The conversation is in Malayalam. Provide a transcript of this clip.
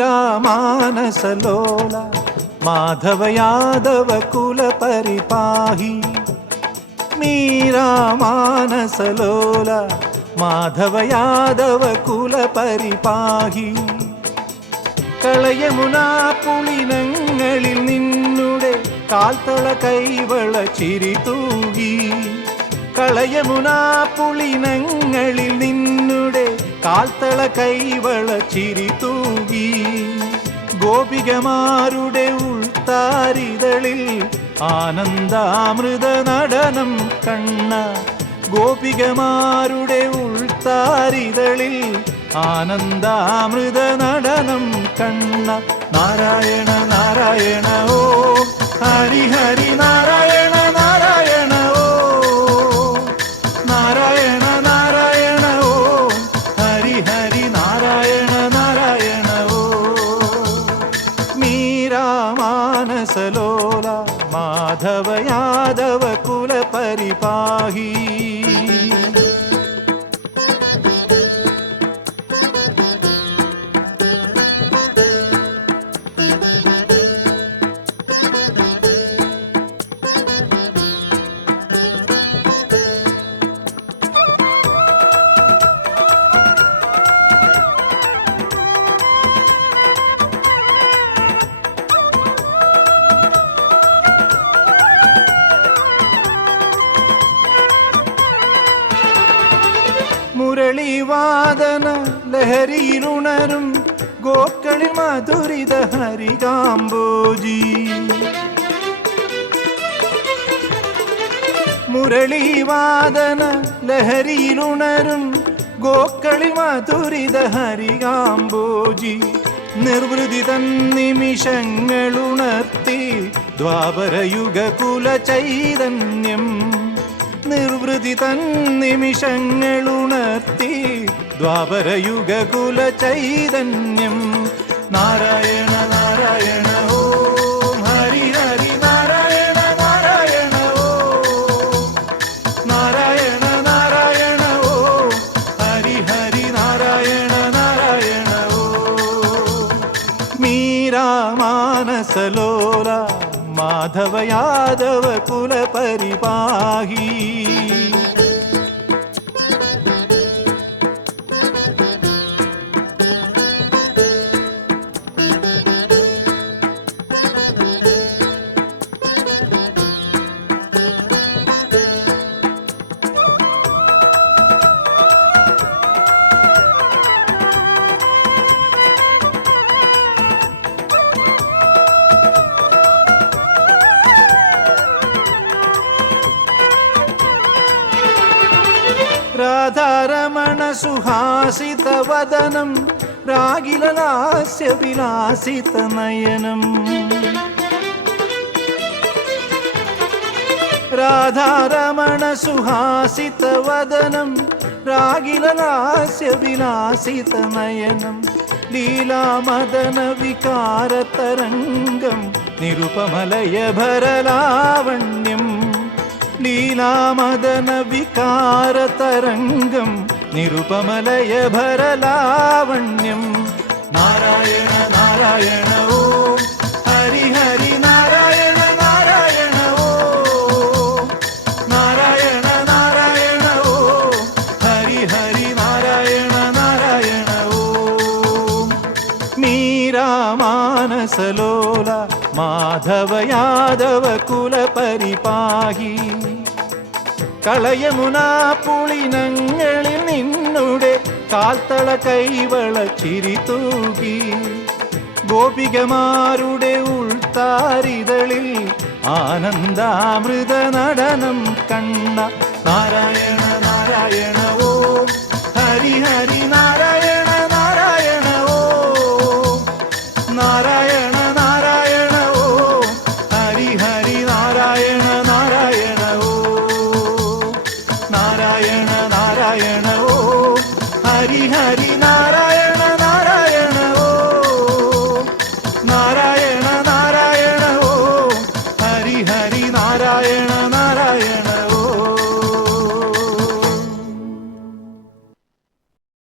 मीरा मानसलोल माधव यादव कुल परिपाही मीरा मानसलोल माधव यादव कुल परिपाही കളയമുനാ പുളിനങ്ങളിൽ നിന്നുടെ കാൽത്തള കൈവള ചിരി തൂകി കളയമുനാ പുളിനങ്ങളിൽ നിന്നുടെ കാൽത്തള കൈവള ചിരി തൂകി ഗോപികമാരുടെ ഉൾത്താരിതളിൽ ആനന്ദാമൃത നടനം കണ്ണ ഗോപികമാരുടെ ഉൾത്താരിതളിൽ ആനന്ദാമൃത നടനം കണ്ണ നാരായണ നാരായണ ഓം ഹരി ഹരി നാരായണ നാരായണ ഓം നാരായണ നാരായണ ഓം ഹരി ഹരി നാരായണ നാരായണ ഓം മീരാ മാനസലോല മാധവ യാദവ കുല പരിപാഹി മുരളീവാദന ലഹരിയിലുണരും ഗോക്കളിൽ മധുരിത ഹരികാംബോജി മുരളീവാദന ലഹരിയിലുണരും ഗോക്കളിൽ മധുരിത ഹരികാംബോജി നിർവൃതി തൻ നിമിഷങ്ങളുണർത്തി ദ്വാപരയുഗ കുല ചൈതന്യം നിർവൃതി തൻ നിമിഷങ്ങളുണർത്തി ദ്വാപരയുഗ കുല ചൈതന്യം നാരായണ നാരായണ ഓം ഹരി ഹരി നാരായണ നാരായണ ഓം നാരായണ നാരായണ ഓം ഹരി ഹരി നാരായണ നാരായണ ഓം മീരാ മാനസലോല മാധവ യാദവ കുല പരിപാഹി രാധാരമണ സുഹാസിത വദനം രാഗിലലാസ്യ വിലാസിത നയനം രാധാരമണ സുഹാസിത വദനം രാഗിലലാസ്യ വിലാസിത നയനം ലീലാമദന വികാര തരംഗം നിരുപമലയ ഭരലാവണ്യം ലീലാമദന വികാര തരംഗം നിരുപമലയ ഭരലാവണ്യം നാരായണ നാരായണ ഓം ഹരി ഹരി നാരായണ നാരായണ ഓം നാരായണ നാരായണ ഓം ഹരി ഹരി നാരായണ നാരായണ ഓം മീരാ മാനസലോല മാധവ യാദവ കുല പരിപാഹി കളയമുനാ പുളിനങ്ങളിൽ നിന്നുടെ കാൽത്തള കൈവള ചിരി തൂകി ഗോപികമാരുടെ ഉൾത്താരിതളിൽ ആനന്ദാമൃത നടനം കണ്ണ നാരായണ നാരായണ ഓം ഹരി ഹരി നാരായണ നാരായണ ഓം നാരായണ നാരായണ ഓം ഹരി ഹരി നാരായണ നാരായണ ഓം നാരായണ നാരായണ ഓം ഹരി ഹരി